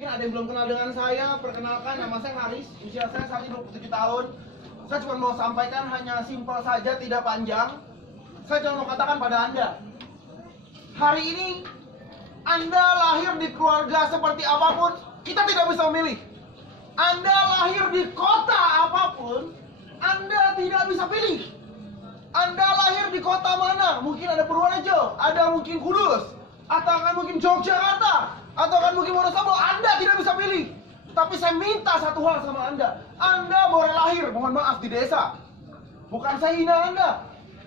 Mungkin ada yang belum kenal dengan saya, perkenalkan nama saya Haris, usia saya saat ini 27 tahun. Saya cuma mau sampaikan hanya simpel saja, tidak panjang. Saya cuma mau katakan pada Anda, hari ini Anda lahir di keluarga seperti apapun, kita tidak bisa memilih. Anda lahir di kota apapun, Anda tidak bisa pilih. Anda lahir di kota mana? Mungkin ada Purworejo, ada mungkin Kudus, atau akan mungkin Yogyakarta, atau akan mungkin Wonosobo. Anda tidak bisa pilih. Tapi saya minta satu hal sama Anda. Anda boleh lahir, mohon maaf, di desa. Bukan saya hina Anda,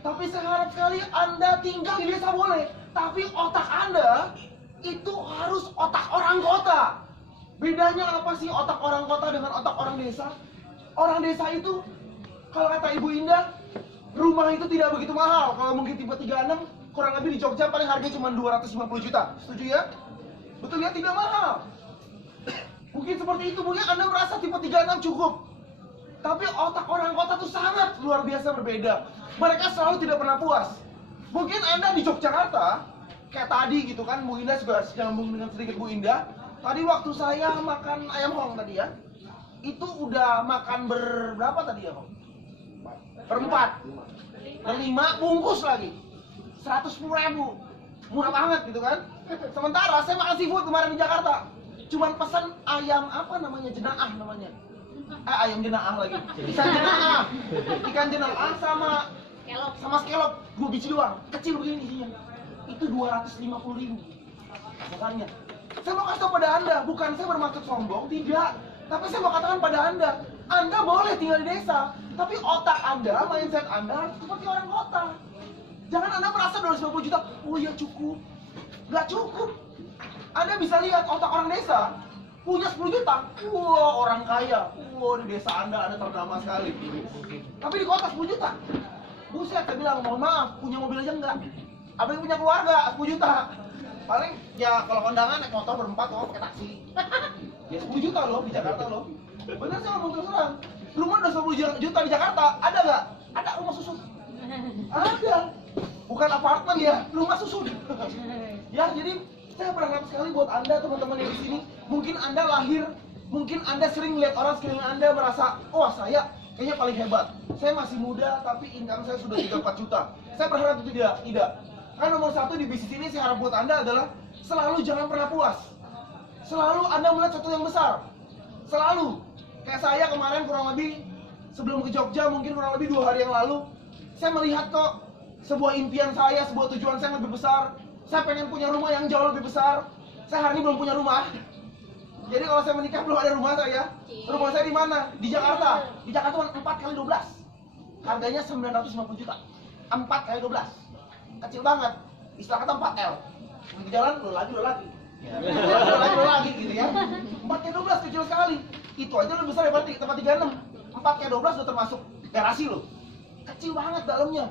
tapi saya harap sekali Anda tinggal di desa boleh. Tapi otak Anda itu harus otak orang kota. Bedanya apa sih otak orang kota dengan otak orang desa? Orang desa itu, kalau kata Ibu Indah, rumah itu tidak begitu mahal. Kalau mungkin tipe 36, kurang lebih di Jogja paling harganya cuma 250 juta. Setuju ya? Betul ya, tidak mahal. Mungkin seperti itu, mungkin Anda merasa tipe 36 cukup. Tapi otak orang kota itu sangat luar biasa berbeda. Mereka selalu tidak pernah puas. Mungkin Anda di Yogyakarta, kayak tadi gitu kan, Bu Indah juga nyambung dengan sedikit Bu Indah. Tadi waktu saya makan ayam hong tadi ya, itu udah makan berapa tadi ya, Hong? Berempat. Berlima, bungkus lagi. 110.000. Murah banget gitu kan. Sementara saya makan seafood kemarin di Jakarta, cuman pesan ayam apa namanya, jenaah namanya. Ayam jenaah lagi. Ikan jenaah sama scallop 2 biji doang, kecil begini isinya. Itu 250.000. Makanya saya mau kasih tahu pada Anda, bukan saya bermaksud sombong, tidak. Tapi saya mau katakan pada Anda boleh tinggal di desa, tapi otak Anda, mindset Anda harus seperti orang kota. Jangan Anda merasa 250 juta, oh ya cukup. Nggak cukup. Anda bisa lihat otak orang desa, punya 10 juta, wah orang kaya, wah di desa Anda ternama sekali. Tapi di kota 10 juta, buset, saya bilang, mohon maaf, punya mobil aja enggak. Apalagi punya keluarga, 10 juta. Paling ya kalau kondangan naik motor berempat, oh pakai taksi. Ya 10 juta loh di Jakarta loh. Bener sih ngomong terus terang. Rumah udah 10 juta di Jakarta, ada nggak? Ada rumah susun. Ada. Bukan apartemen ya, rumah susun. Ya, jadi saya berharap sekali buat Anda teman-teman yang di sini, mungkin Anda lahir, mungkin Anda sering lihat orang sekeliling Anda merasa, oh saya kayaknya paling hebat. Saya masih muda tapi income saya sudah 3-4 juta. Saya berharap itu tidak. Karena nomor satu di bisnis ini saya harap buat Anda adalah selalu jangan pernah puas. Selalu Anda melihat sesuatu yang besar. Selalu. Kayak saya kemarin kurang lebih sebelum ke Jogja, mungkin kurang lebih 2 hari yang lalu, saya melihat kok sebuah impian saya, sebuah tujuan saya yang lebih besar. Saya pengen punya rumah yang jauh lebih besar. Saya hari ini belum punya rumah. Jadi kalau saya menikah belum ada rumah saya. Rumah saya di mana? Di Jakarta. Di Jakarta 4 kali 12. Harganya 950 juta. 4 kali 12. Kecil banget. Istilah kata 4L. Di jalan lo lagi. Lo lagi gitu ya. 4 kali 12 kecil sekali. Itu aja lebih besar daripada tempat 36. 4 kali 12 sudah termasuk garasi lo. Kecil banget dalamnya.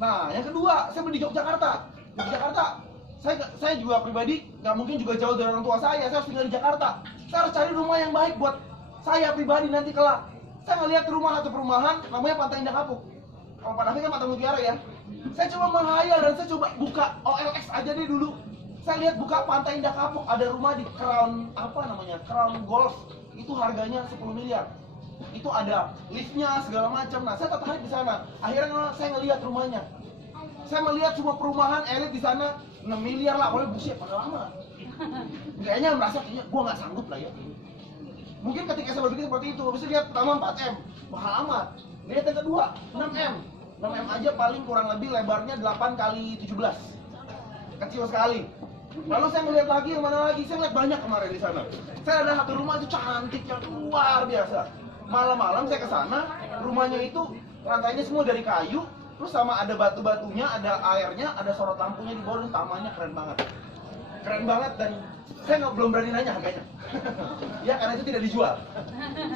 Nah, yang kedua, saya beli di Yogyakarta. Di Jakarta, saya juga pribadi nggak mungkin juga jauh dari orang tua saya harus tinggal di Jakarta. Saya harus cari rumah yang baik buat saya pribadi nanti kelak. Saya ngelihat rumah atau perumahan namanya Pantai Indah Kapuk. Kalau Pak Davi kan Pantai Mutiara ya. Saya coba menghayal dan saya coba buka OLX aja deh dulu. Saya lihat buka Pantai Indah Kapuk, ada rumah di Crown Crown Golf. Itu harganya 10 miliar. Itu ada liftnya segala macam. Nah, saya tertarik di sana. Akhirnya saya ngelihat rumahnya. Saya melihat semua perumahan elit di sana 6 miliar lah, oleh buset pada lama. Kayaknya merasa kayaknya gua nggak sanggup lah ya. Mungkin ketika saya berpikir seperti itu, habis lihat pertama 4M, mahal amat. Lihat yang kedua 6M. 6M aja paling kurang lebih lebarnya 8 kali 17. Kecil sekali. Lalu saya melihat lagi yang mana lagi? Saya lihat banyak kemarin di sana. Saya ada satu rumah itu cantik yang luar biasa. Malam-malam saya ke sana, rumahnya itu lantainya semua dari kayu. Terus sama ada batu-batunya, ada airnya, ada sorot lampunya di bawah, dan tamannya keren banget. Keren banget dan saya belum berani nanya harganya. Ya karena itu tidak dijual.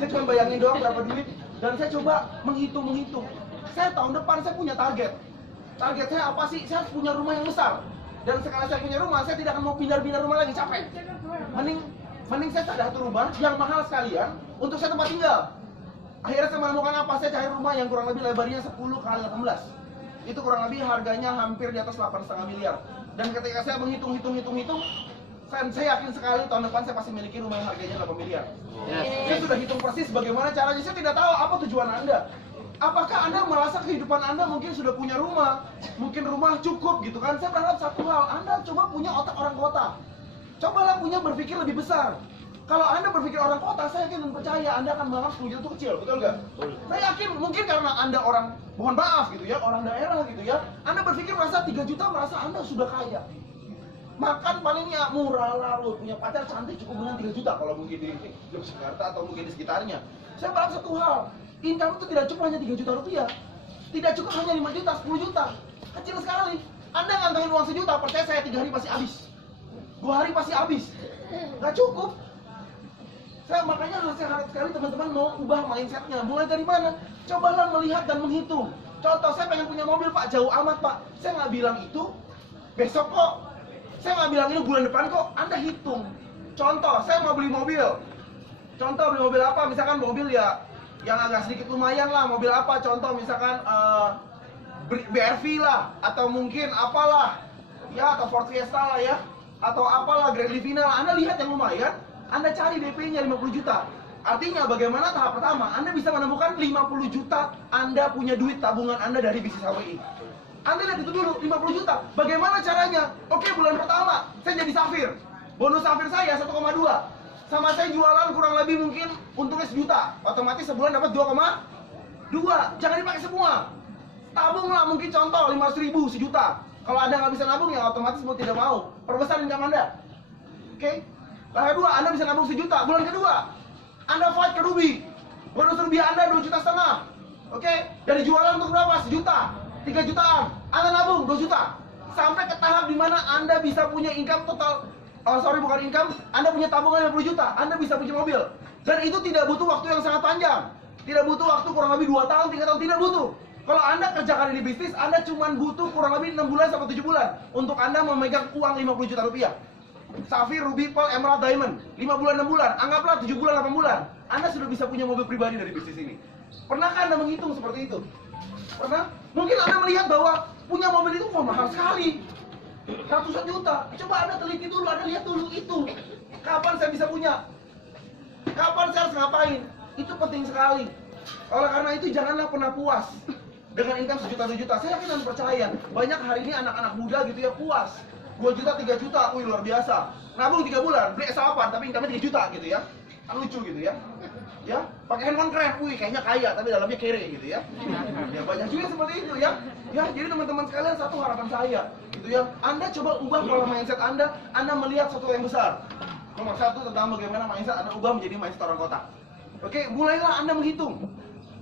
Saya cuma bayangin doang berapa duit dan saya coba menghitung. Saya tahun depan saya punya target. Target saya apa sih? Saya harus punya rumah yang besar. Dan sekali saya punya rumah, saya tidak akan mau pindah-pindah rumah lagi, capek. Mending saya ada satu rumah yang mahal sekalian untuk saya tempat tinggal. Akhirnya saya menemukan apa? Saya cari rumah yang kurang lebih lebarnya 10 kali 18. Itu kurang lebih harganya hampir di atas 8,5 miliar. Dan ketika saya menghitung, Saya yakin sekali tahun depan saya pasti memiliki rumah yang harganya 8 miliar. Yes. Saya sudah hitung persis bagaimana caranya. Saya tidak tahu apa tujuan Anda. Apakah Anda merasa kehidupan Anda mungkin sudah punya rumah, mungkin rumah cukup gitu kan? Saya berharap satu hal, Anda coba punya otak orang kota. Cobalah punya berpikir lebih besar. Kalau Anda berpikir orang kota, saya yakin dan percaya Anda akan menganggap 10 juta itu kecil, betul nggak? Saya yakin mungkin karena Anda orang, mohon maaf gitu ya, orang daerah gitu ya, Anda berpikir merasa 3 juta, merasa Anda sudah kaya. Makan palingnya murah lalu, punya pacar cantik cukup dengan 3 juta kalau mungkin di Jakarta atau mungkin di sekitarnya. Saya berharap satu hal, income itu tidak cukup hanya 3 juta rupiah, tidak cukup hanya 5 juta, 10 juta, kecil sekali. Anda ngantongin uang 1 juta, percaya saya 3 hari pasti habis, 2 hari pasti habis, nggak cukup. Makanya saya harap sekali teman-teman mau ubah mindsetnya. Mulai dari mana? Cobalah melihat dan menghitung. Contoh, saya pengen punya mobil Pak, jauh amat Pak. Saya nggak bilang itu besok kok. Saya nggak bilang ini bulan depan kok. Anda hitung. Contoh, saya mau beli mobil. Contoh, beli mobil apa? Misalkan mobil ya yang agak sedikit lumayan lah. Mobil apa? Contoh misalkan BRV lah, atau mungkin apalah, ya, atau Ford Fiesta lah ya, atau apalah, Grand Livina lah. Anda lihat yang lumayan, Anda cari DP-nya 50 juta. Artinya bagaimana tahap pertama? Anda bisa menemukan 50 juta Anda punya duit tabungan Anda dari bisnis HWI. Anda lihat itu dulu, 50 juta. Bagaimana caranya? Oke, bulan pertama saya jadi Safir. Bonus Safir saya 1,2. Sama saya jualan kurang lebih mungkin untungnya 1 juta. Otomatis sebulan dapat 2,2. Jangan dipakai semua. Tabunglah mungkin contoh 500 ribu, 1 juta. Kalau Anda nggak bisa nabung ya otomatis mau tidak mau perbesar income Anda. Oke? Lalu kedua, Anda bisa nabung 1 juta. Bulan kedua, Anda fight ke Ruby. Bonus rupiah Anda 2,5 juta. Oke? Dari jualan untuk berapa? 1 juta. 3 jutaan. Anda nabung 2 juta. Sampai ke tahap di mana Anda bisa punya income total. Bukan income. Anda punya tabungan 50 juta. Anda bisa punya mobil. Dan itu tidak butuh waktu yang sangat panjang. Tidak butuh waktu kurang lebih 2 tahun, 3 tahun. Tidak butuh. Kalau Anda kerjakan ini bisnis, Anda cuma butuh kurang lebih 6 bulan sampai 7 bulan untuk Anda memegang uang 50 juta rupiah. Safir, Ruby, Pearl, Emerald, Diamond 5 bulan, 6 bulan, anggaplah 7 bulan, 8 bulan Anda sudah bisa punya mobil pribadi dari bisnis ini. Pernahkah Anda menghitung seperti itu? Pernah? Mungkin Anda melihat bahwa punya mobil itu mahal sekali, ratusan juta. Coba Anda teliti dulu, Anda lihat dulu itu. Kapan saya bisa punya? Kapan saya harus ngapain? Itu penting sekali. Oleh karena itu janganlah pernah puas dengan income 1 juta, 2 juta. Saya yakin dan percaya banyak hari ini anak-anak muda gitu ya puas 2 juta, 3 juta, wih luar biasa. Nabung 3 bulan, beli S8 tapi income-nya 3 juta gitu ya. Kan lucu gitu ya. Ya, pakai handphone keren, wih kayaknya kaya tapi dalamnya kere gitu ya. Ya banyak juga seperti itu ya. Ya, jadi teman-teman sekalian satu harapan saya gitu ya. Anda coba ubah pola mindset Anda melihat sesuatu yang besar. Nomor 1 tentang bagaimana mindset Anda ubah menjadi mindset orang kota. Oke, mulailah Anda menghitung.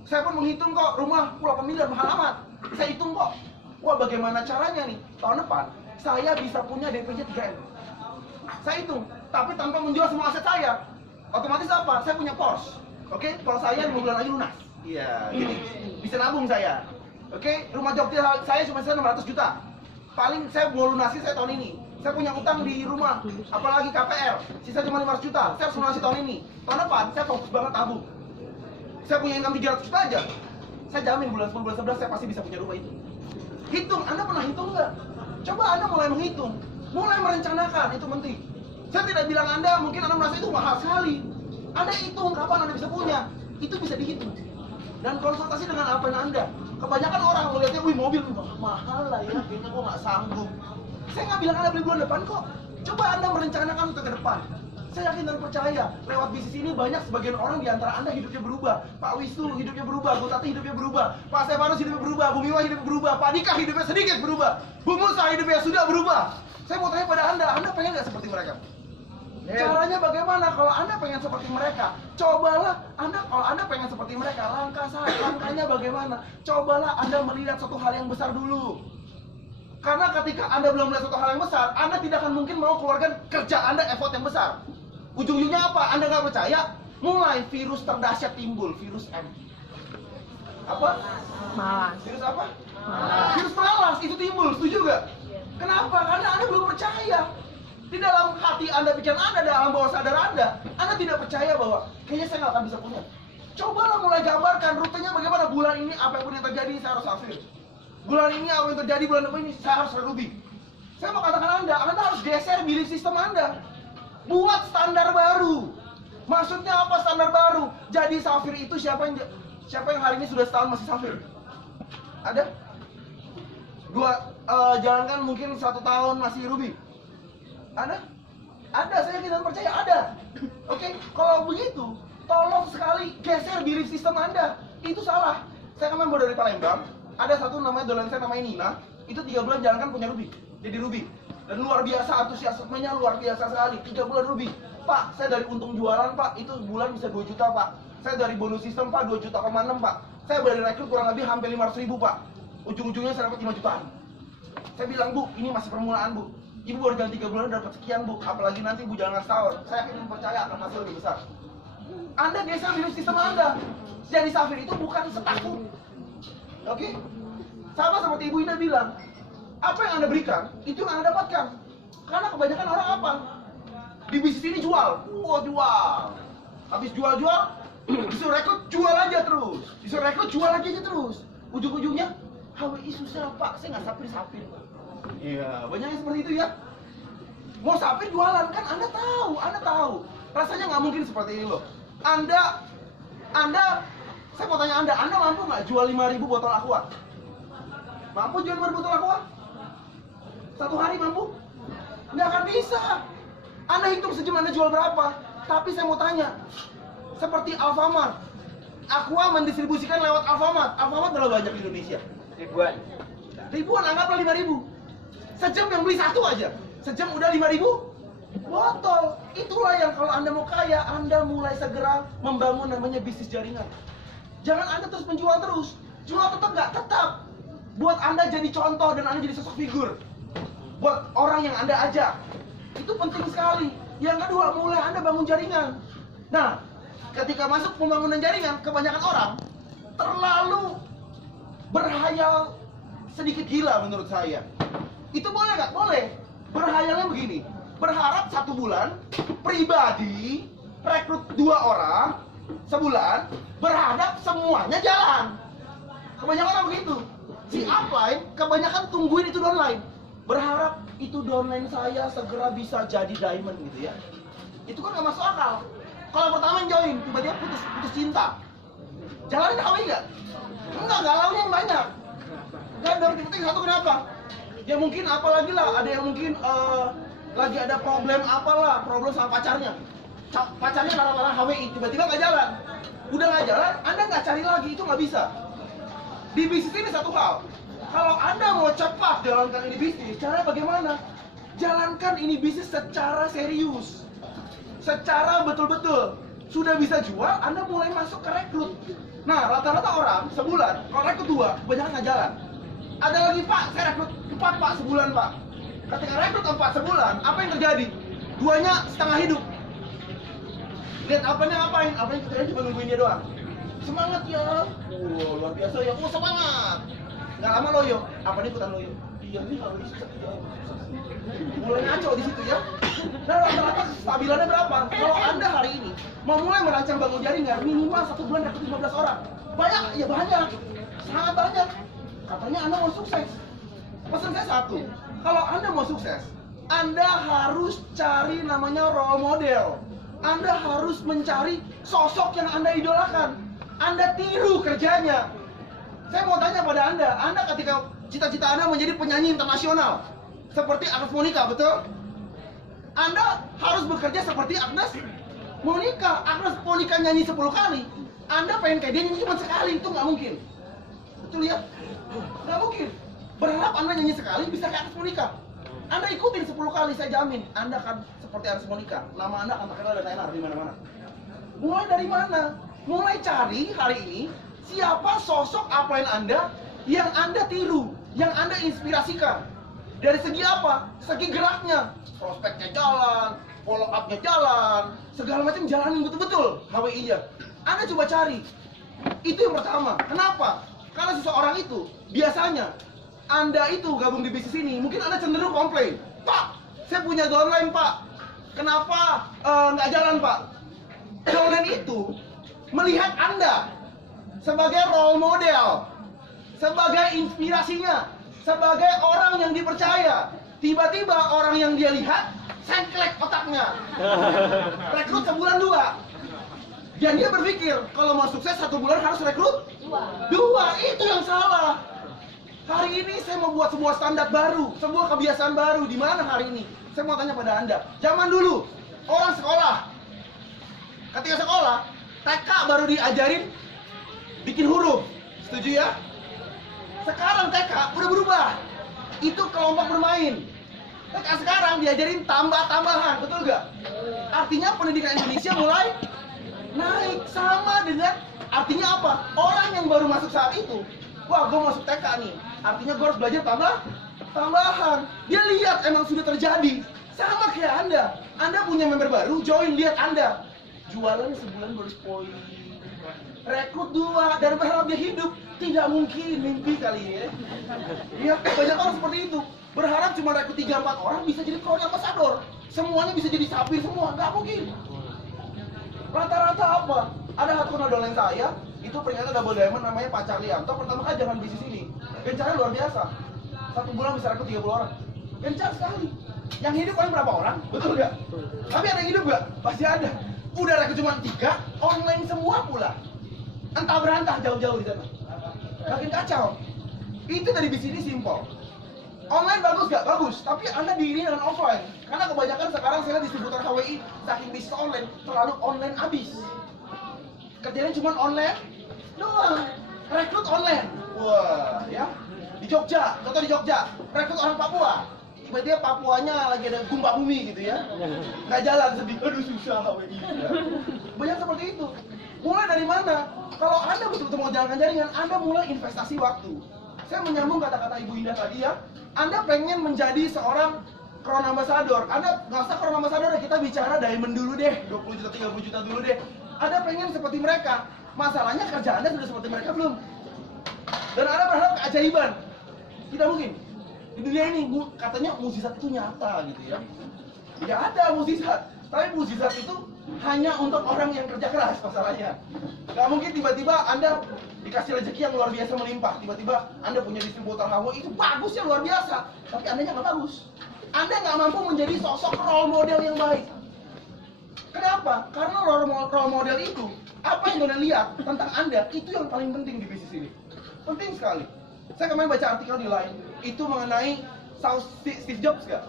Saya pun menghitung kok, rumah 8 miliar mahal amat. Saya hitung kok. Wah, bagaimana caranya nih? Tahun depan saya bisa punya DP-nya 3M. Saya hitung, tapi tanpa menjual semua aset saya. Otomatis apa? Saya punya Porsche. Oke, kalau saya 5 bulan lagi lunas. Iya, gini. Bisa nabung saya. Oke, rumah Jogja saya cuma 600 juta. Paling saya mau lunasi saya tahun ini. Saya punya utang di rumah, apalagi KPR. Sisa cuma 500 juta. Saya harus lunasi tahun ini. Tahun depan saya fokus banget tabung. Saya punya income 300 juta aja. Saya jamin bulan 10, bulan 11 saya pasti bisa punya rumah itu. Hitung, Anda pernah hitung nggak? Coba Anda mulai menghitung, mulai merencanakan, itu penting. Saya tidak bilang Anda, mungkin Anda merasa itu mahal sekali. Anda hitung kapan Anda bisa punya, itu bisa dihitung. Dan konsultasi dengan apa Anda. Kebanyakan orang melihatnya, wih mobil mahal lah ya, kayaknya kok nggak sanggup. Saya nggak bilang Anda beli bulan depan kok. Coba Anda merencanakan untuk ke depan. Saya yakin dan percaya, lewat bisnis ini banyak sebagian orang di antara Anda hidupnya berubah. Pak Wisnu hidupnya berubah, Bu Tati hidupnya berubah, Pak Stefanus hidupnya berubah, Bu Miwa hidupnya berubah, Pak Dika hidupnya sedikit berubah, Bu Musa hidupnya sudah berubah. Saya mau tanya pada Anda pengen nggak seperti mereka? Caranya bagaimana? Kalau Anda pengen seperti mereka, cobalah kalau Anda pengen seperti mereka, langkahnya bagaimana? Cobalah Anda melihat suatu hal yang besar dulu. Karena ketika Anda belum melihat suatu hal yang besar, Anda tidak akan mungkin mau keluarkan kerja Anda effort yang besar. Ujung-ujungnya apa? Anda nggak percaya? Mulai virus terdahsyat timbul, virus M. Apa? Malas. Virus apa? Malas. Virus malas itu timbul, setuju nggak? Kenapa? Karena Anda belum percaya. Di dalam hati Anda, pikiran Anda, dalam bawah sadar Anda tidak percaya bahwa kayaknya saya nggak akan bisa punya. Cobalah mulai gambarkan rutenya bagaimana bulan ini, apapun yang terjadi saya harus Safir. Bulan ini apa yang terjadi, bulan depan ini saya harus Ruby. Saya mau katakan Anda harus geser belief system Anda. Buat standar baru. Maksudnya apa standar baru? Jadi Safir itu siapa yang hari ini sudah setahun masih Safir? Ada? Jangankan mungkin 1 tahun masih Ruby. Ada? Ada, saya tidak percaya ada. Oke, kalau begitu, tolong sekali geser belief system Anda. Itu salah. Saya kemarin baru dari Palembang, ada satu namanya dolan saya namanya Nina, itu 3 bulan jalankan punya Ruby. Jadi Ruby. Dan luar biasa antusiasmenya, luar biasa sekali. 3 bulan Ruby. Pak, saya dari untung jualan, Pak, itu bulan bisa 2 juta, Pak. Saya dari bonus sistem, Pak, 2,6 juta, Pak. Saya dari rekrut kurang lebih hampir 500.000, Pak. Ujung-ujungnya saya dapat 5 jutaan. Saya bilang, Bu, ini masih permulaan, Bu. Ibu baru jalan 3 bulan dapat sekian, Bu. Apalagi nanti Ibu jalan setahun. Saya yakin percaya akan hasil lebih besar. Anda geser belief sistem Anda. Jadi Safir itu bukan setaku. Oke? Sama seperti Ibu Ina bilang, apa yang Anda berikan, itu yang Anda dapatkan. Karena kebanyakan orang apa? Di bisnis ini jual. Jual. Habis jual-jual, disuruh rekrut, jual aja terus. Disuruh rekrut, jual lagi aja terus. Ujung-ujungnya, HWI susah, Pak. Saya nggak Safir. Iya, banyak yang seperti itu ya. Mau Safir jualan kan Anda tahu. Rasanya nggak mungkin seperti ini loh. Anda, saya mau tanya Anda mampu nggak jual 5.000 botol aqua? Mampu jual 5.000 botol aqua? 1 hari mampu? Nggak akan bisa. Anda hitung sejam Anda jual berapa? Tapi saya mau tanya, seperti Alfamart, Aqua mendistribusikan lewat Alfamart. Alfamart berapa banyak di Indonesia? Ribuan, anggaplah 5.000. Sejam yang beli 1 aja, sejam udah 5.000 botol. Itulah yang kalau Anda mau kaya, Anda mulai segera membangun namanya bisnis jaringan. Jangan Anda terus menjual terus. Jual tetap nggak? Tetap. Buat Anda jadi contoh dan Anda jadi sosok figur. Buat orang yang Anda ajak. Itu penting sekali. Yang kedua, mulai Anda bangun jaringan. Nah, ketika masuk pembangunan jaringan, kebanyakan orang terlalu berhayal sedikit gila menurut saya. Itu boleh nggak? Boleh. Berhayalnya begini. Berharap 1 bulan, pribadi, rekrut 2 orang, sebulan, berharap semuanya jalan. Kebanyakan orang begitu. Si upline, kebanyakan tungguin itu downline. Berharap itu downline saya segera bisa jadi diamond gitu ya. Itu kan nggak masuk akal. Kalau pertama yang join, tiba-tiba putus cinta. Jalanin HWI nggak? Enggak, galaunya yang banyak. Dan dari titik satu kenapa? Ya mungkin apalagi lah, ada yang mungkin lagi ada problem sama pacarnya. Pacarnya larang-larang HWI, tiba-tiba nggak jalan. Udah nggak jalan, Anda nggak cari lagi, itu nggak bisa. Di bisnis ini satu hal, kalau Anda mau cepat jalankan ini bisnis, caranya bagaimana? Jalankan ini bisnis secara serius, secara betul-betul. Sudah bisa jual, Anda mulai masuk ke rekrut. Nah, rata-rata orang sebulan, kalau rekrut 2, kebanyakan nggak jalan. Ada lagi, Pak, saya rekrut 4, Pak, sebulan, Pak. Ketika rekrut 4 sebulan, apa yang terjadi? 2-nya setengah hidup. Lihat apanya ngapain? Apanya kerjanya cuma nungguin dia doang. Semangat ya, luar biasa ya, semangat. Nggak lama loyo, apa nih ikutan loyo? Iya nih harus mulai ngaco di situ ya. Nah, rata-rata stabilannya berapa? Kalau Anda hari ini mau mulai merancang bangun jaringan, minimal 1 bulan rekrut 15 orang. Banyak? Ya banyak, sangat banyak. Katanya Anda mau sukses. Pesan saya satu, kalau Anda mau sukses, Anda harus cari namanya role model. Anda harus mencari sosok yang Anda idolakan. Anda tiru kerjanya. Saya mau tanya pada Anda ketika cita-cita Anda menjadi penyanyi internasional seperti Agnes Monica, betul? Anda harus bekerja seperti Agnes Monica. Agnes Monica nyanyi 10 kali, Anda pengen kayak dia nyanyi cuma sekali, itu nggak mungkin. Betul ya? Nggak mungkin. Berharap Anda nyanyi sekali bisa kayak Agnes Monica. Anda ikutin 10 kali, saya jamin Anda akan seperti Agnes Monica. Nama Anda akan terkenal dan tenar di mana-mana. Mulai dari mana? Mulai cari hari ini siapa sosok upline Anda yang Anda tiru, yang Anda inspirasikan. Dari segi apa? Segi geraknya, prospeknya jalan, follow up-nya jalan, segala macam jalanin betul-betul HWI-nya. Anda coba cari. Itu yang pertama. Kenapa? Karena seseorang itu biasanya Anda itu gabung di bisnis ini, mungkin Anda cenderung komplain. Pak, saya punya downline, Pak. Kenapa nggak jalan, Pak? Downline itu melihat Anda sebagai role model, sebagai inspirasinya, sebagai orang yang dipercaya. Tiba-tiba orang yang dia lihat sengklek otaknya. Rekrut sebulan 2. Dan dia berpikir kalau mau sukses 1 bulan harus rekrut 2. Itu yang salah. Hari ini saya mau buat sebuah standar baru, sebuah kebiasaan baru. Di mana hari ini? Saya mau tanya pada Anda. Zaman dulu orang sekolah, ketika sekolah TK baru diajarin bikin huruf. Setuju ya? Sekarang TK udah berubah. Itu kelompok bermain. TK sekarang diajarin tambah-tambahan, betul nggak? Artinya pendidikan Indonesia mulai naik. Sama dengan artinya apa? Orang yang baru masuk saat itu, wah gue masuk TK nih, artinya gue harus belajar tambahan. Dia lihat emang sudah terjadi. Sama kayak Anda punya member baru, join, lihat Anda jualan sebulan baru poin, rekrut 2 dan berharap dia hidup. Tidak mungkin, mimpi kali ya. Ya, banyak orang seperti itu. Berharap cuma rekrut 3-4 orang bisa jadi crown ambassador. Semuanya bisa jadi sapir semua, nggak mungkin. Rata-rata apa? Ada satu kenal dolen saya, itu peringatan double diamond namanya Pak Carlianto. Pertama kali jangan bisnis ini. Gencarnya luar biasa. 1 bulan bisa rekrut 30 orang. Gencar sekali. Yang hidup paling berapa orang? Betul nggak? Tapi ada yang hidup nggak? Pasti ada. Udah rekrut cuma 3, online semua pula. Entah berantah jauh-jauh di sana. Makin kacau. Itu dari bisnis ini simpel. Online bagus gak? Bagus. Tapi Anda diiringi dengan offline. Karena kebanyakan sekarang saya lihat distributor HWI saking bisnis online, terlalu online abis. Kerjanya cuma online doang. Rekrut online. Wah, ya. Di Jogja, contoh di Jogja, rekrut orang Papua. Tiba-tiba Papuanya lagi ada gempa bumi gitu ya. Nggak jalan, sedih. Aduh susah HWI. Ya. Banyak seperti itu. Mulai dari mana? Kalau Anda betul-betul mau jalankan jaringan, Anda mulai investasi waktu. Saya menyambung kata-kata Ibu Indah tadi ya. Anda pengen menjadi seorang crown ambassador. Anda nggak usah crown ambassador, kita bicara diamond dulu deh, 20 juta, 30 juta dulu deh. Anda pengen seperti mereka. Masalahnya kerja Anda sudah seperti mereka belum? Dan Anda berharap keajaiban. Tidak mungkin. Di dunia ini katanya mukjizat itu nyata gitu ya. Tidak ada mukjizat. Tapi mukjizat itu hanya untuk orang yang kerja keras masalahnya. Gak mungkin tiba-tiba Anda dikasih rezeki yang luar biasa melimpah. Tiba-tiba Anda punya distributor HWI itu bagusnya luar biasa. Tapi Andanya nggak bagus. Anda nggak mampu menjadi sosok role model yang baik. Kenapa? Karena role model itu, apa yang kalian lihat tentang Anda, itu yang paling penting di bisnis ini. Penting sekali. Saya kemarin baca artikel di Line, itu mengenai Steve Jobs gak?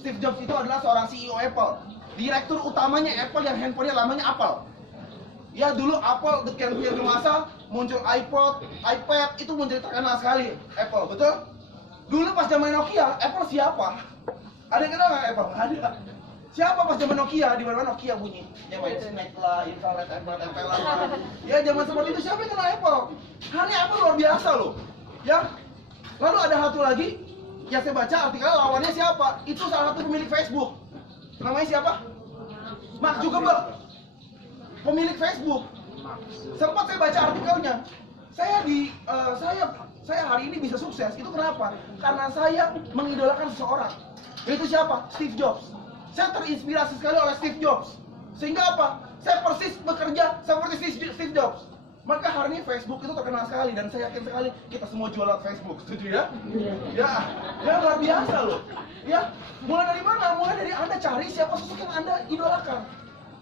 Steve Jobs itu adalah seorang CEO Apple. Direktur utamanya Apple yang handphonenya lamanya Apple. Ya dulu Apple sekian masa muncul iPod, iPad itu menjadi terkenal sekali Apple, betul? Dulu pas zaman Nokia, Apple siapa? Ada yang kenal nggak Apple? Nggak ada. Siapa pas zaman Nokia? Di mana Nokia bunyi? Ya main Snake lah, infrared, MPL lah. Ya zaman seperti itu siapa yang kenal Apple? Hanya Apple luar biasa loh. Ya. Lalu ada satu lagi yang saya baca artikel lawannya siapa? Itu salah satu pemilik Facebook. Namanya siapa? Mark Zuckerberg. Pemilik Facebook. Sempat saya baca artikelnya. Saya hari ini bisa sukses. Itu kenapa? Karena saya mengidolakan seseorang. Yaitu siapa? Steve Jobs. Saya terinspirasi sekali oleh Steve Jobs. Sehingga apa? Saya persis bekerja seperti Steve Jobs. Maka hari ini Facebook itu terkenal sekali dan saya yakin sekali kita semua jual lewat Facebook, setuju ya? Ya luar biasa loh. Ya, mulai dari mana? Mulai dari Anda cari siapa sosok yang Anda idolakan,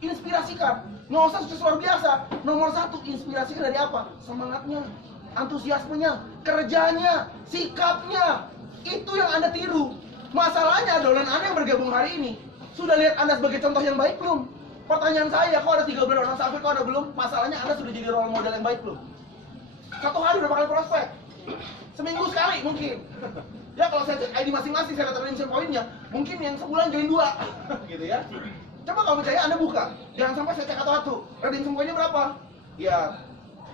inspirasikan. Nggak usah sukses luar biasa. Nomor 1, inspirasikan dari apa? Semangatnya, antusiasmenya, kerjanya, sikapnya. Itu yang Anda tiru. Masalahnya dolan Anda yang bergabung hari ini sudah lihat Anda sebagai contoh yang baik belum? Pertanyaan saya, kok ada 13 orang safir, kok ada belum? Masalahnya Anda sudah jadi role model yang baik belum? 1 hari berapa kali prospek? Seminggu sekali mungkin. Ya kalau saya cek ID masing-masing, saya lihat redemption poinnya, mungkin yang sebulan join 2 gitu ya. Coba kalau percaya Anda buka, jangan sampai saya cek satu-satu. Redemption poinnya berapa? Ya,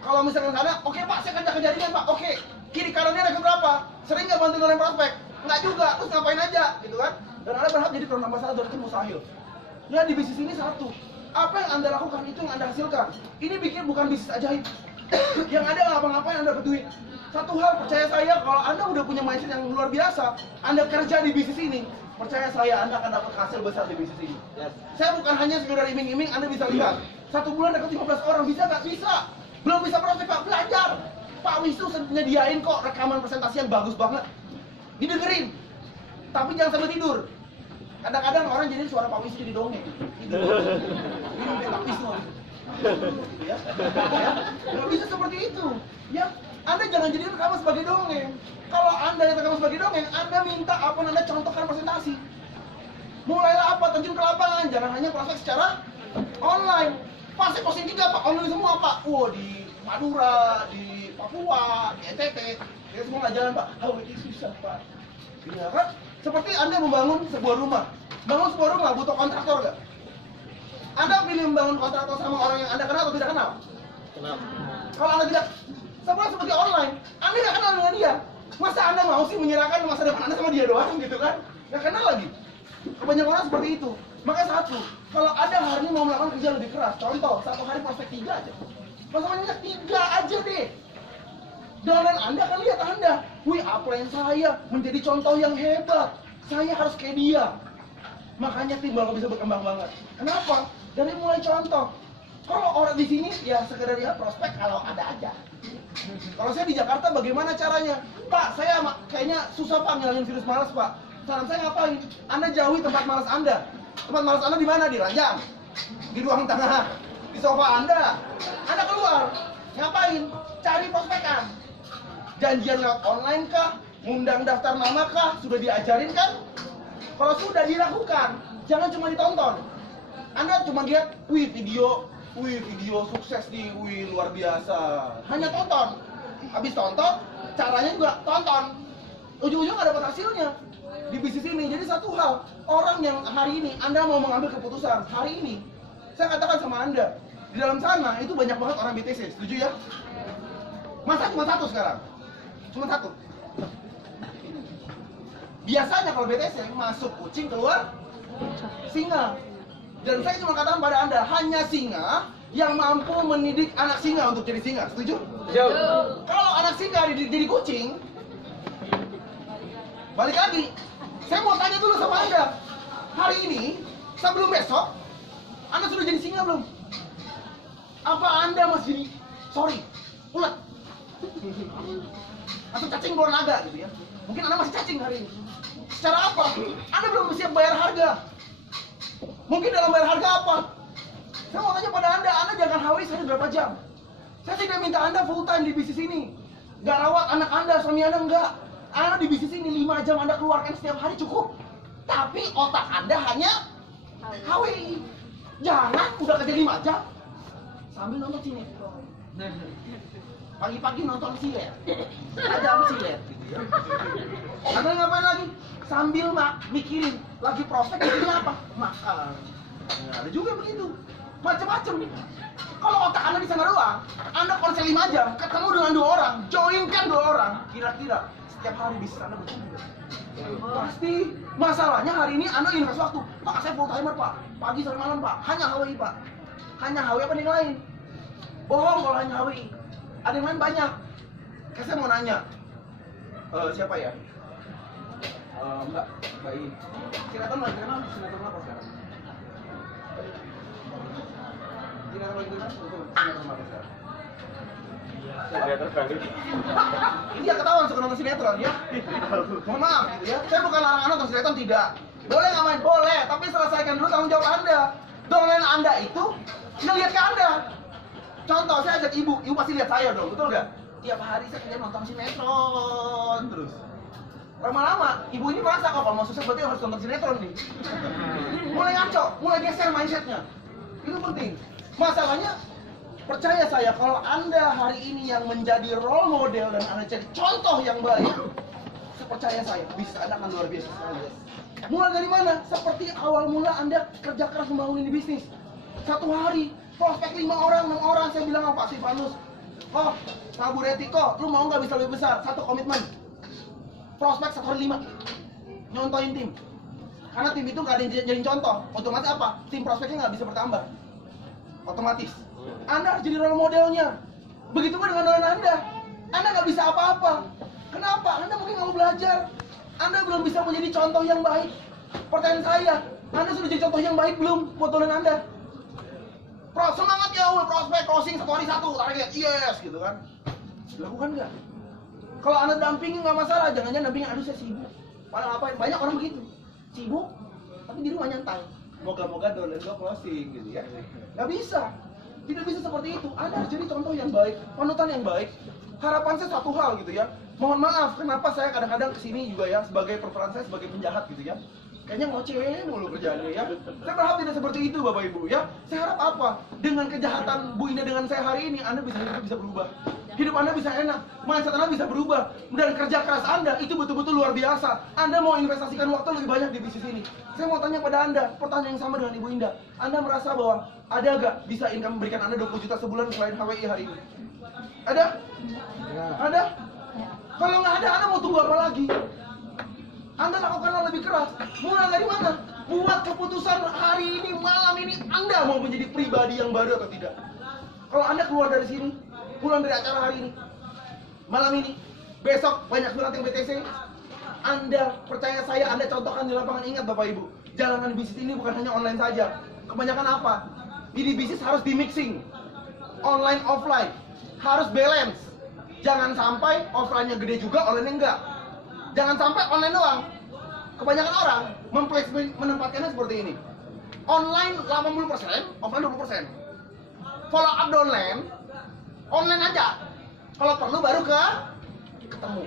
kalau misalnya sana, oke Pak, saya kerja jaringan Pak, oke. Kiri kanannya ada berapa? Sering nggak bantu orang prospek? Nggak juga, terus ngapain aja gitu kan? Dan Anda berhak jadi crown ambassador, itu mustahil. Ya di bisnis ini satu, apa yang Anda lakukan itu yang Anda hasilkan. Ini bikin bukan bisnis ajaib. Yang ada ngapa-ngapain Anda dapat duit. Satu hal, percaya saya, kalau Anda udah punya mindset yang luar biasa, Anda kerja di bisnis ini, percaya saya Anda akan dapat hasil besar di bisnis ini. Saya bukan hanya sekedar iming-iming, Anda bisa lihat 1 bulan dapat 15 orang, bisa nggak? Bisa. Belum bisa prospek Pak, belajar. Pak Wisnu nyediain kok rekaman presentasi yang bagus banget. Didengerin. Tapi jangan sampai tidur. Kadang-kadang orang jadi suara Pak Wisnu jadi dongeng. Tidur. Ini Pak Wisnu. Ya. Nggak bisa seperti itu. Ya, Anda jangan jadikan rekaman sebagai dongeng. Kalau Anda yang rekaman sebagai dongeng, Anda minta apa Anda contohkan presentasi. Mulailah apa? Terjun ke lapangan. Jangan hanya proses secara online. Pasti posting 3 Pak, online semua Pak. Wah, di Madura, di Papua, di NTT, ya semua nggak jalan Pak. Oh, ini susah Pak. Iya kan? Seperti Anda membangun sebuah rumah. Bangun sebuah rumah butuh kontraktor nggak? Anda pilih membangun kontraktor sama orang yang Anda kenal atau tidak kenal? Kenal. Kalau Anda tidak, sama seperti online, Anda nggak kenal dengan dia. Masa Anda mau sih menyerahkan masa depan Anda sama dia doang gitu kan? Nggak kenal lagi. Kebanyakan orang seperti itu. Makanya satu, kalau ada hari ini mau melakukan kerja lebih keras, contoh, satu hari prospek 3 aja. Masalahnya 3 aja deh. Dan Anda akan lihat Anda, wih upline saya menjadi contoh yang hebat. Saya harus kayak dia. Makanya tim bakal bisa berkembang banget. Kenapa? Dari mulai contoh. Kalau orang di sini ya sekedar lihat prospek kalau ada aja. Kalau saya di Jakarta bagaimana caranya? Pak, saya kayaknya susah Pak ngilangin virus malas Pak. Saran saya ngapain? Anda jauhi tempat malas Anda. Tempat malas Anda di mana? Di ranjang, di ruang tengah, di sofa Anda. Anda keluar, ngapain? Cari prospekan. Janjian lewat online kah? Ngundang daftar nama kah? Sudah diajarin kan? Kalau sudah dilakukan, jangan cuma ditonton. Anda cuma lihat, wih video sukses nih, wih luar biasa. Hanya tonton. Habis tonton, caranya juga tonton. Ujung-ujung nggak dapat hasilnya di bisnis ini. Jadi satu hal, orang yang hari ini Anda mau mengambil keputusan, hari ini saya katakan sama Anda, di dalam sana itu banyak banget orang BTC, setuju ya? Masa cuma satu sekarang? Cuma satu. Biasanya kalau BTC masuk kucing, keluar singa. Dan saya cuma katakan pada Anda, hanya singa yang mampu mendidik anak singa untuk jadi singa, setuju? Setuju. Kalau anak singa jadi kucing, balik lagi. Saya mau tanya dulu sama Anda, hari ini sebelum besok, Anda sudah jadi singa belum? Apa Anda masih ulat? Atau cacing keluar naga gitu ya? Mungkin Anda masih cacing hari ini. Secara apa? Anda belum siap bayar harga. Mungkin dalam bayar harga apa? Saya mau tanya pada Anda jangan haus hanya berapa jam. Saya tidak minta Anda full time di bisnis ini. Gak rawat anak Anda, suami Anda enggak. Anda di bisnis ini 5 jam Anda keluarkan setiap hari cukup. Tapi otak Anda hanya HWI. Jangan udah kerja 5 jam sambil nonton sinetron. Pagi-pagi nonton silet. Ada apa silet gitu ya. Anda ngapain lagi? Sambil mikirin lagi prospek mikirin apa? Makan. Nah, ada juga begitu. Macam-macam nih. Kalau otak Anda di sana doang, Anda konsen 5 jam, ketemu dengan 2 orang, joinkan 2 orang, kira-kira setiap hari bisnis Anda bertumbuh. Pasti. Masalahnya hari ini Anda invest waktu. Pak, saya full timer Pak, pagi sampai malam Pak, hanya HWI Pak. Hanya HWI apa yang lain? Bohong kalau hanya HWI. Ada yang lain banyak. Kayak saya mau nanya, siapa ya? Mbak ini. Sinetron lagi kenal, sinetron apa sekarang? Sinetron lagi kenal, sinetron apa sekarang? Sinetron baru. Dia ketahuan suka nonton sinetron ya. Mohon maaf gitu ya. Saya bukan larang Anda nonton sinetron, tidak. Boleh nggak main? Boleh. Tapi selesaikan dulu tanggung jawab Anda. Downline Anda itu ngelihat ke Anda. Contoh, saya ajak ibu pasti lihat saya dong, betul nggak? Tiap hari saya kerja nonton sinetron terus. Lama-lama, ibu ini merasa, oh kalau mau sukses berarti harus nonton sinetron nih. Mulai ngaco, mulai geser mindsetnya. Itu penting. Masalahnya, percaya saya, kalau Anda hari ini yang menjadi role model dan Anda jadi contoh yang baik, percaya saya, bisa Anda akan luar biasa sekali. Mulai dari mana? Seperti awal mula Anda kerja keras membangun ini bisnis. Satu hari, prospek 5 orang, 6 orang, saya bilang sama Pak Sivanus, oh, Pak Bu Retiko, lu mau nggak bisa lebih besar? Satu komitmen. Prospek 1 hari 5. Nyontohin tim. Karena tim itu nggak ada yang jadi contoh. Otomatis apa? Tim prospeknya nggak bisa bertambah. Otomatis. Anda harus jadi role modelnya. Begitu pun dengan dolan Anda. Anda nggak bisa apa-apa. Kenapa? Anda mungkin nggak mau belajar. Anda belum bisa menjadi contoh yang baik. Pertanyaan saya, Anda sudah jadi contoh yang baik belum buat dolan Anda? Semangat ya, prospek closing 1 hari 1, target, yes gitu kan. Lakukan nggak? Kalau Anda dampingin nggak masalah, jangan-jangan dampingin, aduh saya sibuk. Pada ngapain? Banyak orang begitu. Sibuk, tapi di rumah nyantai. Moga-moga download gue closing gitu ya. Gak bisa. Tidak bisa seperti itu. Anda harus jadi contoh yang baik, panutan yang baik. Harapan saya satu hal gitu ya. Mohon maaf, kenapa saya kadang-kadang kesini juga ya sebagai peran saya sebagai penjahat gitu ya. Kayaknya ngoceh mulu kerjaannya ya. Saya berharap tidak seperti itu Bapak Ibu ya. Saya harap apa? Dengan kejahatan Bu Indah dengan saya hari ini, Anda bisa berubah. Hidup Anda bisa enak, mindset Anda bisa berubah. Dan kerja keras Anda itu betul-betul luar biasa. Anda mau investasikan waktu lebih banyak di bisnis ini. Saya mau tanya pada Anda, pertanyaan yang sama dengan Ibu Indah. Anda merasa bahwa ada gak bisa income memberikan Anda 20 juta sebulan selain HWI hari ini? Ada? Ada? Kalau nggak ada, Anda mau tunggu apa lagi? Anda lakukanlah lebih keras. Mulai dari mana? Buat keputusan hari ini, malam ini, Anda mau menjadi pribadi yang baru atau tidak. Kalau Anda keluar dari sini, pulang dari acara hari ini, malam ini, besok banyak banget yang BTC, Anda percaya saya, Anda contohkan di lapangan. Ingat Bapak Ibu, jalanan bisnis ini bukan hanya online saja. Kebanyakan apa? Ini bisnis harus di mixing, online offline, harus balance. Jangan sampai offline-nya gede juga, online-nya enggak. Jangan sampai online doang. Kebanyakan orang menempatkannya seperti ini. Online 80%, offline 20%. Follow up online, online aja. Kalau perlu baru ketemu.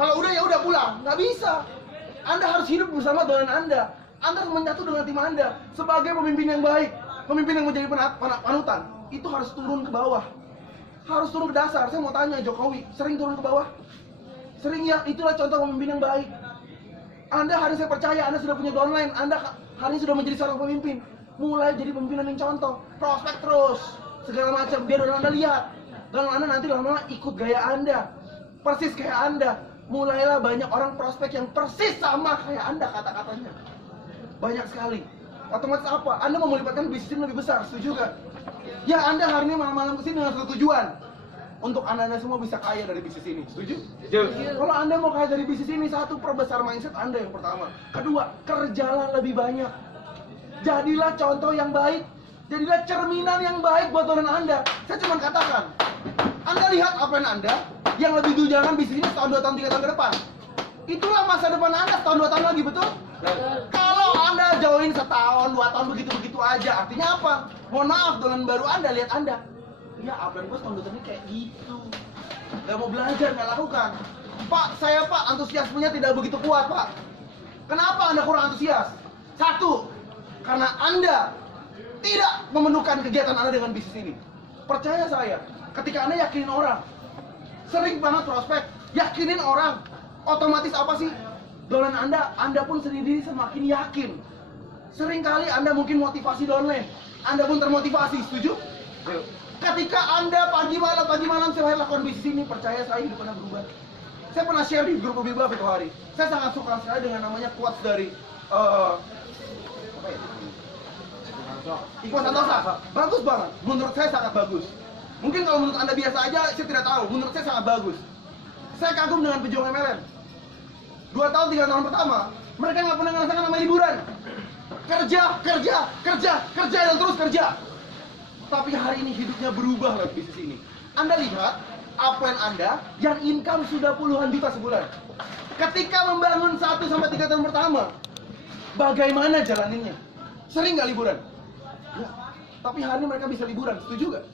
Kalau udah ya udah pulang, nggak bisa. Anda harus hidup bersama dengan Anda. Anda harus menyatu dengan tim Anda sebagai pemimpin yang baik, pemimpin yang menjadi panutan. Itu harus turun ke bawah. Harus turun ke dasar. Saya mau tanya, Jokowi sering turun ke bawah? Sering ya, itulah contoh pemimpin yang baik. Anda hari saya percaya, Anda sudah punya downline, Anda hari ini sudah menjadi seorang pemimpin. Mulai jadi pemimpinan yang contoh, prospek terus, segala macam, biar downline Anda lihat. Downline Anda nanti lama-lama ikut gaya Anda, persis kayak Anda. Mulailah banyak orang prospek yang persis sama kayak Anda kata-katanya. Banyak sekali. Otomatis apa? Anda mau melibatkan bisnis yang lebih besar, setuju gak? Ya Anda hari ini malam-malam kesini dengan satu tujuan, untuk Anda semua bisa kaya dari bisnis ini, setuju? Setuju. Kalau Anda mau kaya dari bisnis ini, satu, perbesar mindset Anda yang pertama. Kedua, kerjalah lebih banyak. Jadilah contoh yang baik, jadilah cerminan yang baik buat orang Anda. Saya cuma katakan, Anda lihat apa yang Anda yang lebih dulu jalan bisnis ini setahun, 2 tahun, 3 tahun ke depan. Itulah masa depan Anda setahun, 2 tahun lagi, betul? Kalau Anda join setahun, 2 tahun begitu-begitu aja, artinya apa? Mohon maaf, dolan baru Anda, lihat Anda. Ya, upline gue setahun 2 tahun ini kayak gitu. Gak mau belajar, gak lakukan. Pak, saya Pak, antusiasmenya tidak begitu kuat Pak. Kenapa Anda kurang antusias? Satu, karena Anda tidak memenuhkan kegiatan Anda dengan bisnis ini. Percaya saya, ketika Anda yakinin orang, sering banget prospek, yakinin orang, otomatis apa sih? Downline Anda pun sendiri semakin yakin. Seringkali Anda mungkin motivasi downline, Anda pun termotivasi, setuju? Ketika Anda pagi malam saya lakukan bisnis ini, percaya saya hidup Anda berubah. Saya pernah share di grup Ubi Buff itu hari. Saya sangat suka sekali dengan namanya quotes dari apa ya? Iko Santosa. Bagus banget. Menurut saya sangat bagus. Mungkin kalau menurut Anda biasa aja, saya tidak tahu. Menurut saya sangat bagus. Saya kagum dengan pejuang MLM. 2 tahun, 3 tahun pertama, mereka nggak pernah ngerasakan namanya liburan. Kerja dan terus kerja. Tapi hari ini hidupnya berubah lewat bisnis ini. Anda lihat, upline Anda yang income sudah puluhan juta sebulan. Ketika membangun 1 sampai 3 tahun pertama, bagaimana jalaninnya? Sering nggak liburan? Ya. Tapi hari ini mereka bisa liburan, setuju nggak?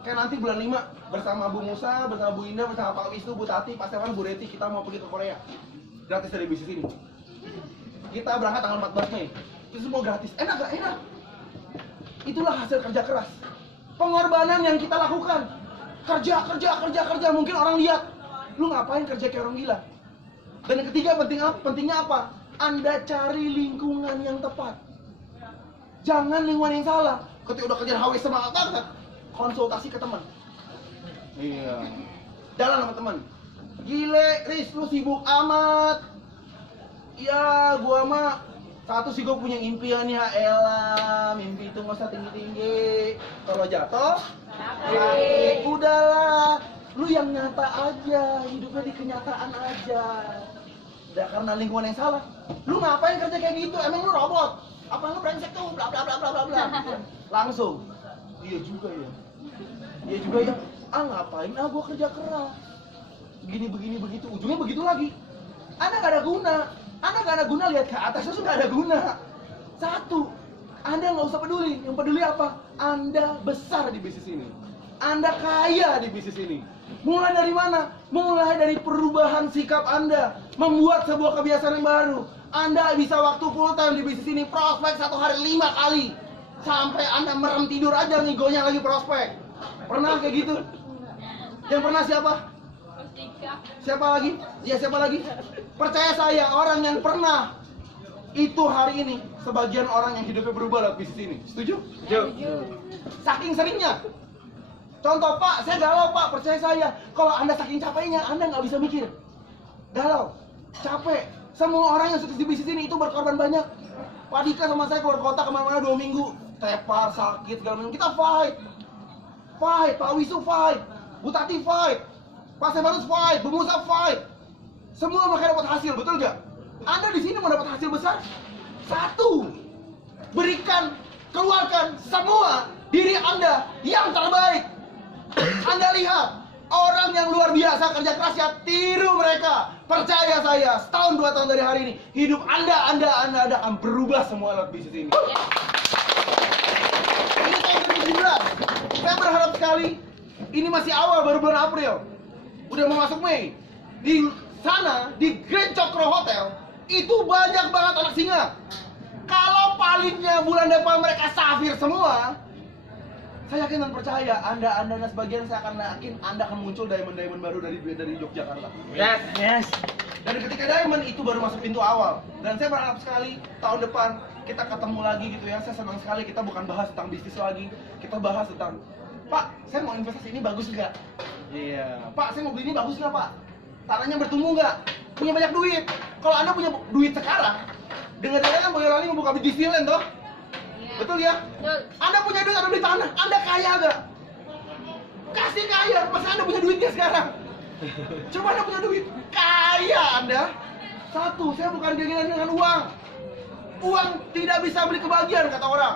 Kayak nanti bulan 5 bersama Bu Musa, bersama Bu Indah, bersama Pak Wisnu, Bu Tati, Pak Stefan, Bu Reti, kita mau pergi ke Korea. Gratis dari bisnis ini. Kita berangkat tanggal 14 Mei. Itu semua gratis. Enak gak? Enak. Itulah hasil kerja keras. Pengorbanan yang kita lakukan. Kerja. Mungkin orang lihat, lu ngapain kerja kayak orang gila? Dan yang ketiga pentingnya apa? Anda cari lingkungan yang tepat. Jangan lingkungan yang salah. Ketika udah kerja HW semangat banget, konsultasi ke teman. Iya. Jalan sama teman. Gile, Riz, lu sibuk amat. Ya, gua mah satu sih gua punya impian ya, elah, mimpi itu nggak usah tinggi-tinggi. Kalau jatuh, sakit, udahlah. Lu yang nyata aja, hidupnya di kenyataan aja. Udah karena lingkungan yang salah. Lu ngapain kerja kayak gitu? Emang lu robot? Apa lu brengsek tuh? Bla bla bla bla bla bla. Langsung. Iya juga ya. Iya juga ya. Ngapain? Gua kerja keras. Begini begitu, ujungnya begitu lagi. Anda gak ada guna. Anda nggak ada guna lihat ke atas, itu nggak ada guna. Satu, Anda nggak usah peduli. Yang peduli apa? Anda besar di bisnis ini. Anda kaya di bisnis ini. Mulai dari mana? Mulai dari perubahan sikap Anda, membuat sebuah kebiasaan yang baru. Anda bisa waktu full time di bisnis ini, prospek satu hari 5 kali. Sampai Anda merem tidur aja ngigonya lagi prospek. Pernah kayak gitu? Yang pernah siapa? Siapa lagi? Ya siapa lagi? Percaya saya, orang yang pernah itu hari ini sebagian orang yang hidupnya berubah lewat bisnis ini. Setuju? Setuju. Saking seringnya. Contoh, Pak, saya galau, Pak. Percaya saya, kalau Anda saking capeknya, Anda nggak bisa mikir. Galau, capek. Semua orang yang sukses di bisnis ini itu berkorban banyak. Pak Dika sama saya keluar kota kemana-mana 2 minggu. Tepar, sakit, segala macam. Kita fight. Fight, Pak Wisu fight. Bu Tati fight. Pak Sebarus fight. Bu Musa fight. Semua mereka dapat hasil, betul nggak? Anda di sini mau dapat hasil besar? Satu, berikan, keluarkan semua diri Anda yang terbaik. Anda lihat orang yang luar biasa kerja keras ya, tiru mereka. Percaya saya, setahun 2 tahun dari hari ini, hidup Anda akan berubah semua lewat bisnis ini. Ini tahun 2017. Saya berharap sekali, ini masih awal, baru bulan April. Udah mau masuk Mei. Di sana, di Grand Cokro Hotel, itu banyak banget anak singa. Kalau palingnya bulan depan mereka safir semua, saya yakin dan percaya Anda sebagian, saya akan yakin Anda akan muncul diamond baru dari Yogyakarta. Yes. Dan ketika diamond itu baru masuk pintu awal. Dan saya berharap sekali tahun depan kita ketemu lagi gitu ya. Saya senang sekali kita bukan bahas tentang bisnis lagi. Kita bahas tentang, Pak, saya mau investasi ini bagus nggak? Iya. Pak, saya mau beli ini bagus nggak, Pak? Tanahnya bertumbuh nggak? Punya banyak duit. Kalau Anda punya duit sekarang, dengar-dengar kan Boyolali mau buka Disneyland toh? Betul ya? Anda punya duit, Anda beli tanah, Anda kaya gak? Kasih kaya, masa Anda punya duitnya sekarang? Coba Anda punya duit, kaya Anda. Satu, saya bukan genggengan dengan uang. Uang tidak bisa beli kebahagiaan kata orang.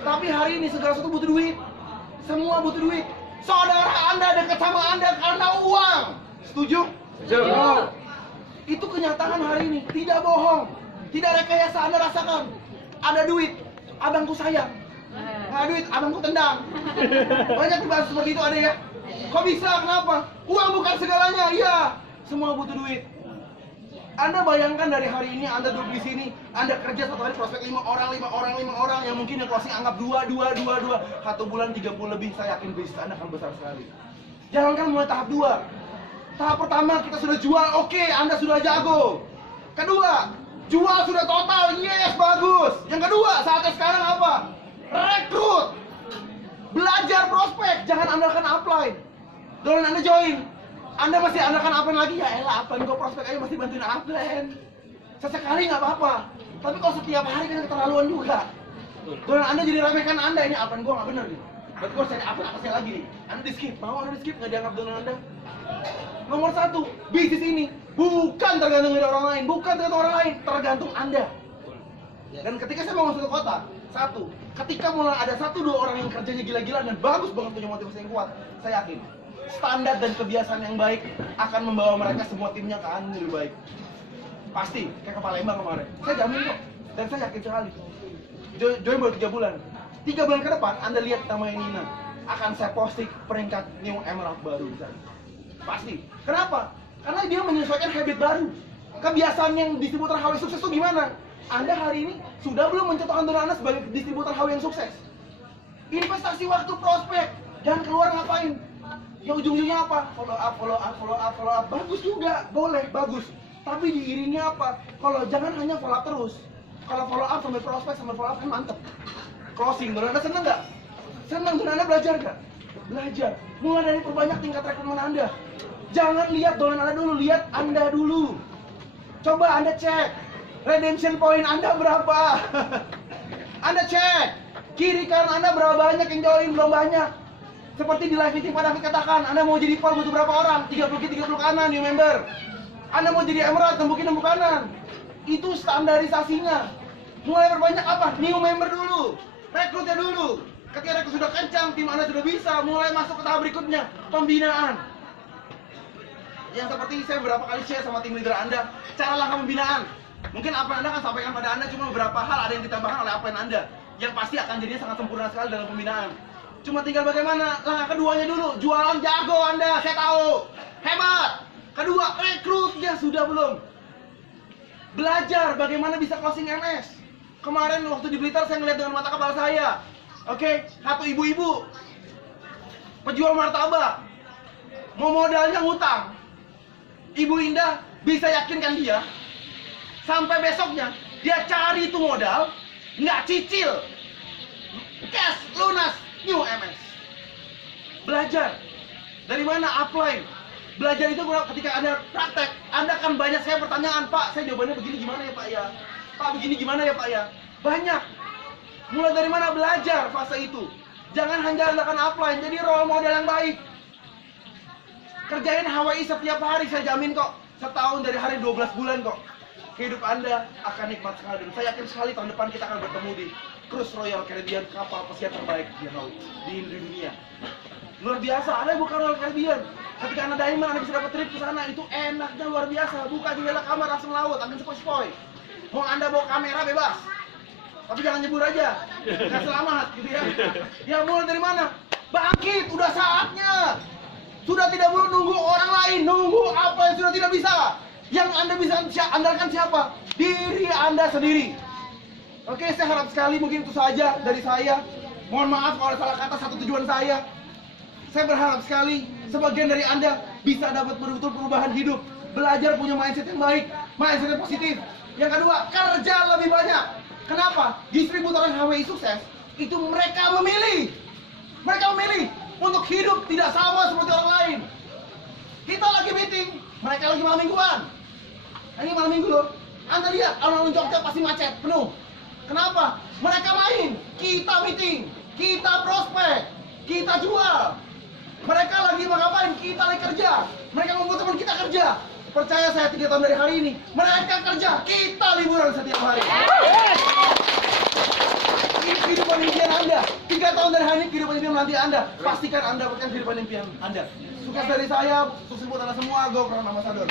Tapi hari ini segala sesuatu butuh duit. Semua butuh duit. Saudara Anda dekat sama Anda karena uang. Setuju? Setuju. Itu kenyataan hari ini, tidak bohong. Tidak rekayasa Anda rasakan. Ada duit, abangku sayang. Nggak ada duit, abangku tendang. Banyak dibahas seperti itu ada ya. Kok bisa? Kenapa? Uang bukan segalanya. Iya, semua butuh duit. Anda bayangkan dari hari ini Anda duduk di sini, Anda kerja satu hari prospek 5 orang yang mungkin yang closing anggap 2. 1 bulan 30 lebih, saya yakin bisnis Anda akan besar sekali. Jangankan mulai tahap 2. Tahap pertama kita sudah jual, oke, Anda sudah jago. Kedua, jual sudah total, yes, bagus. Yang kedua, saatnya sekarang apa? Rekrut. Belajar prospek, jangan andalkan upline. Dolan Anda join. Anda masih andalkan upline lagi, ya elah upline gue prospek aja masih bantuin upline. Sesekali nggak apa-apa. Tapi kalau setiap hari kan keterlaluan juga. Dolan Anda jadi ramekan Anda, ini upline gue nggak bener nih. Berarti gue cari upline apa saya lagi nih? Anda di skip, mau Anda di skip, nggak dianggap dolan Anda. Nomor 1, bisnis ini bukan tergantung dari orang lain, bukan tergantung orang lain, tergantung Anda. Dan ketika saya mau masuk ke kota, 1, ketika mulai ada 1-2 orang yang kerjanya gila-gila dan bagus banget punya motivasi yang kuat, saya yakin standar dan kebiasaan yang baik akan membawa mereka semua timnya ke arah yang lebih baik. Pasti, kayak ke Palembang kemarin. Saya jamin kok, dan saya yakin sekali. Join baru 3 bulan. 3 bulan ke depan, Anda lihat namanya Nina akan saya posting peringkat New Emerald baru di sana. Pasti. Kenapa? Karena dia menyesuaikan habit baru. Kebiasaan yang distributor HW sukses itu gimana? Anda hari ini sudah belum mencontohkan diri Anda sebagai distributor HW yang sukses? Investasi waktu prospek. Jangan keluar ngapain? Yang ujung-ujungnya apa? Follow up. Bagus juga. Boleh, bagus. Tapi diiringi apa? Kalau jangan hanya follow up terus. Kalau follow up sampai prospek, sampai follow up kan mantep. Closing. Dulu Anda seneng nggak? Seneng. Dulu Anda belajar nggak? Belajar. Mulai dari perbanyak tingkat rekrutmen Anda. Jangan lihat dolan Anda dulu, lihat Anda dulu. Coba Anda cek redemption point Anda berapa. Anda cek kiri kanan Anda berapa banyak yang join, belum banyak. Seperti di live meeting Pak David katakan, Anda mau jadi pol butuh berapa orang? 30 kiri 30 kanan new member. Anda mau jadi emerald, nembuk kanan. Itu standarisasinya. Mulai berbanyak apa? New member dulu. Rekrutnya dulu. Ketika rekrut sudah kencang, tim Anda sudah bisa mulai masuk ke tahap berikutnya, pembinaan. yang seperti saya beberapa kali share sama tim leader Anda, cara langkah pembinaan. Mungkin apa yang Anda akan sampaikan pada Anda cuma beberapa hal ada yang ditambahkan oleh apa yang Anda, yang pasti akan jadinya sangat sempurna sekali dalam pembinaan. Cuma tinggal bagaimana langkah keduanya dulu. Jualan jago Anda, saya tahu. Hebat. Kedua, rekrutnya sudah belum? Belajar bagaimana bisa closing MS. Kemarin waktu di Blitar saya ngeliat dengan mata kepala saya. Oke, satu ibu-ibu penjual martabak. Mau modalnya ngutang. Ibu Indah bisa yakinkan dia sampai besoknya dia cari itu modal, nggak cicil. Cash, lunas, new MS. Belajar. Dari mana? Apply. Belajar itu ketika Anda praktek, Anda akan banyak saya pertanyaan, Pak, saya jawabannya begini gimana ya Pak ya? Pak, begini gimana ya Pak ya? Banyak. Mulai dari mana? Belajar fase itu. Jangan hanya Anda akan apply, jadi role model yang baik. Kerjain HWI setiap hari, saya jamin kok. Setahun dari hari 12 bulan kok. Hidup Anda akan nikmat sekali. Dan saya yakin sekali tahun depan kita akan bertemu di Cruise Royal Caribbean, kapal pesiar terbaik di dunia. Luar biasa, Anda bukan Royal Caribbean. Ketika Anda diamond, Anda bisa dapat trip ke sana. Itu enaknya luar biasa. Buka jendela kamar langsung laut, angin sepoi-sepoi. Mau Anda bawa kamera bebas. Tapi jangan nyebur aja. Nggak selamat gitu ya. Ya mulai dari mana? Bangkit, udah saatnya. Sudah tidak perlu nunggu orang lain, nunggu apa yang sudah tidak bisa. Yang Anda bisa andalkan siapa? Diri Anda sendiri. Oke, saya harap sekali mungkin itu saja dari saya. Mohon maaf kalau ada salah kata, satu tujuan saya. Saya berharap sekali sebagian dari Anda bisa dapat betul-betul perubahan hidup. Belajar punya mindset yang baik, mindset yang positif. Yang kedua, kerja lebih banyak. Kenapa? Distributor yang HWI sukses, itu mereka memilih. Mereka memilih untuk hidup tidak sama seperti orang lain. Kita lagi meeting, mereka lagi malam mingguan. Ini malam minggu loh. Anda lihat, alun-alun Jogja pasti macet, penuh. Kenapa? Mereka main, kita meeting, kita prospek, kita jual. Mereka lagi ngapain? Kita lagi kerja. Mereka ngumpul teman, kita kerja. Percaya saya 3 tahun dari hari ini, mereka kerja, kita liburan setiap hari. Ini kehidupan impian Anda. 3 tahun dari hari ini kehidupan impian nanti Anda. Pastikan Anda dapatkan kehidupan impian Anda. Sukses dari saya, sukses buat Anda semua, Go Crown Ambassador.